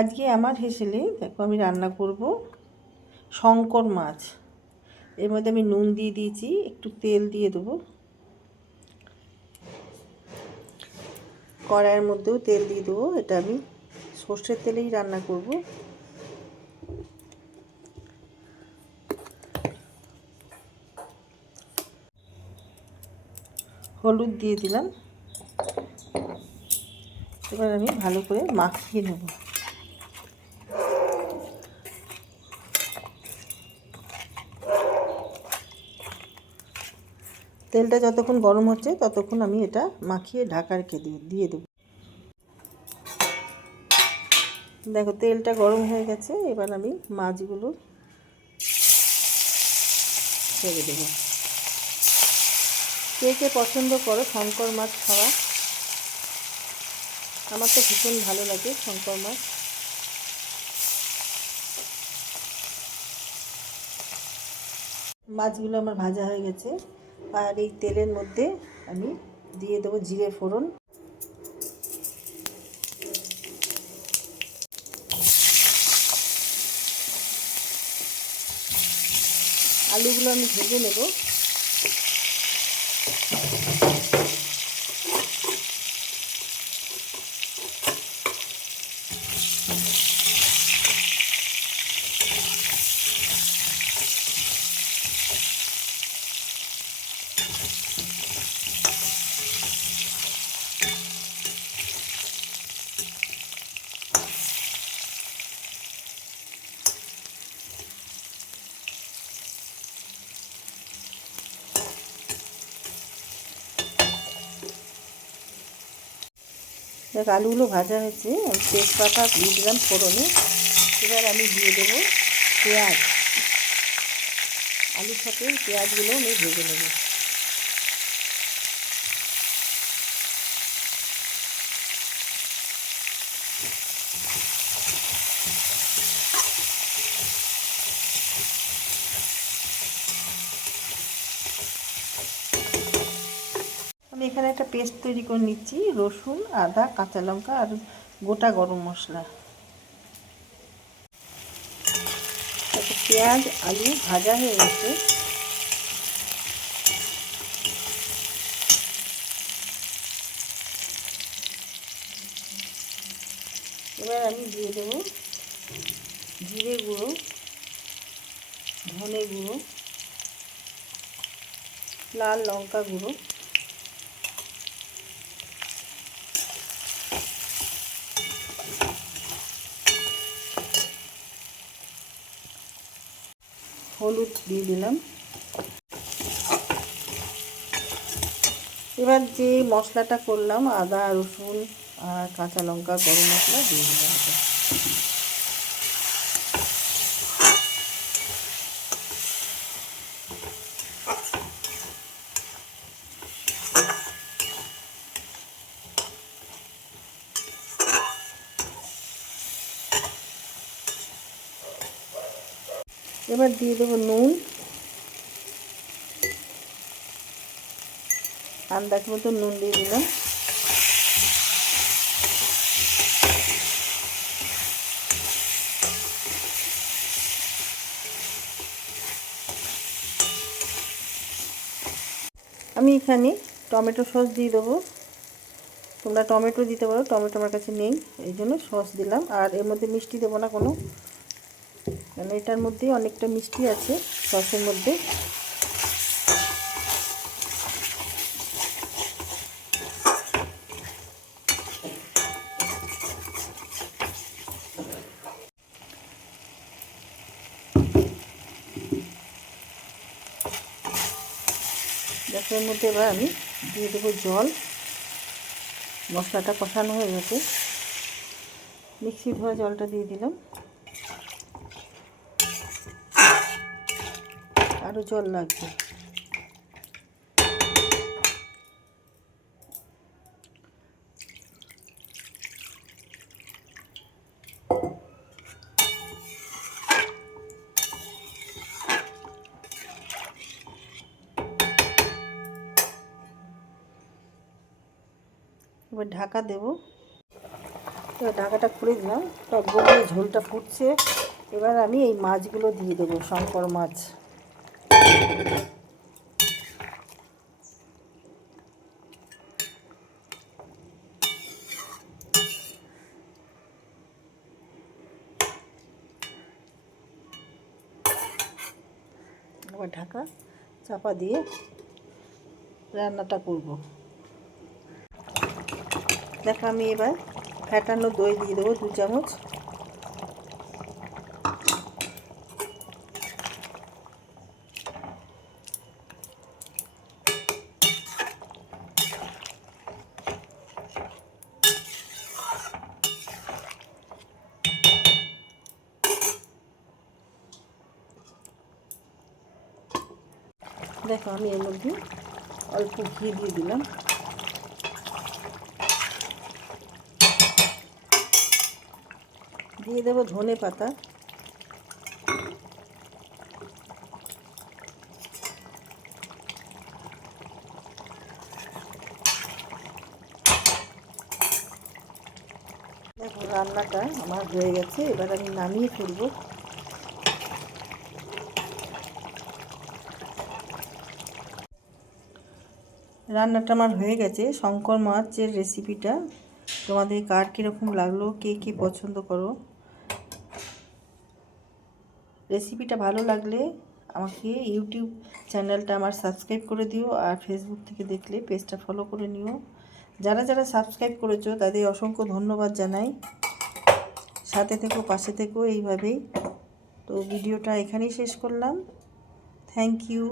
আজকে আমার হেসেলে, দেখো আমি রান্না করব শঙ্কর মাছ। এর মধ্যে আমি নুন দিয়ে দিয়েছি, একটু তেল দিয়ে দেবো। কড়াইয়ের মধ্যেও তেল দিয়ে দেবো, এটা আমি সর্ষের তেলেই রান্না করব। হলুদ দিয়ে দিলাম। এবার আমি ভালো করে মাখিয়ে নেব। তেলটা যতক্ষণ গরম হচ্ছে, ততক্ষণ আমি এটা মাখিয়ে ঢাকা রেখে দিয়ে দিয়ে দেবো। দেখো, তেলটা গরম হয়ে গেছে, এবার আমি মাছগুলো ছেড়ে দেবো। কে কে পছন্দ করো শঙ্কর মাছ খাওয়া? আমার তো ভীষণ ভালো লাগে শঙ্কর মাছ। মাছগুলো আমার ভাজা হয়ে গেছে। আর এই তেলের মধ্যে আমি দিয়ে দেবো জিরে ফোড়ন। আলুগুলো আমি ভেজে নেব। দেখ, আলুগুলো ভাজা হয়েছে। আমি তেজপাতা দিয়ে দিলাম ফোড়নে। এবার আমি দিয়ে দেবো পেঁয়াজ। আলুর সাথে পেঁয়াজগুলো আমি ভেজে নেব। এখানে একটা পেস্ট তৈরি করে নিচ্ছি, রসুন, আদা, কাঁচা লঙ্কা আর গোটা গরম মশলা। পেঁয়াজ, আলু ভাজা হয়ে গেছে। এবার আমি দিয়ে দেব জিরে গুঁড়ো, ধনে গুঁড়ো, লাল লঙ্কা গুঁড়ো। হলুদ দিয়ে দিলাম। এবার যে মশলাটা করলাম, আদা, রসুন আর কাঁচা লঙ্কা, গরম মশলা দিয়ে দিলাম। এবার দিয়ে দেবো নুন। আন্দাজ মতো নুন দিয়ে দিলাম। আমি এখানে টমেটো সস দিয়ে দেবো। তোমরা টমেটো দিতে পারো, টমেটো আমার কাছে নেই, এই জন্য সস দিলাম। আর এর মধ্যে মিষ্টি দেবো না কোনো। মানে এটার মধ্যে অনেকটা মিষ্টি আছে সসের মধ্যে। গ্যাসের মধ্যে এবার আমি দিয়ে দেবো জল। মশলাটা কষানো হয়ে গেছে। মিক্সি ধোয়া জলটা দিয়ে দিলাম। আরও জল লাগবে। এবার ঢাকা দেব। এবার ঢাকাটা খুলে দিলাম। টক গলিয়ে ঝোলটা ফুটছে। এবার আমি এই মাছগুলো দিয়ে দেবো, শঙ্কর মাছ। আবার ঢাকা চাপা দিয়ে রান্নাটা করব। দেখো আমি এবার ফ্যাটানো দই দিয়ে দেবো দু চামচ। দেখো, আমি এর মধ্যে অল্প ঘি দিয়ে দিলাম। দিয়ে দেবো ধনে পাতা। দেখো, রান্নাটা আমার হয়ে গেছে, এবার আমি নামিয়ে ফেলব। রান্নাটা আমার হয়ে গেছে। শঙ্কর মাছের রেসিপিটা তোমাদের কার কীরকম লাগল? কে কে পছন্দ করো? রেসিপিটা ভালো লাগলে আমাকে ইউটিউব চ্যানেলটা আমার সাবস্ক্রাইব করে দিও আর ফেসবুক থেকে দেখলে পেজটা ফলো করে নিও। যারা যারা সাবস্ক্রাইব করেছ, তাদের অসংখ্য ধন্যবাদ জানাই। সাথে থেকো, পাশে থেকো, এইভাবেই। তো ভিডিওটা এখানেই শেষ করলাম। Thank you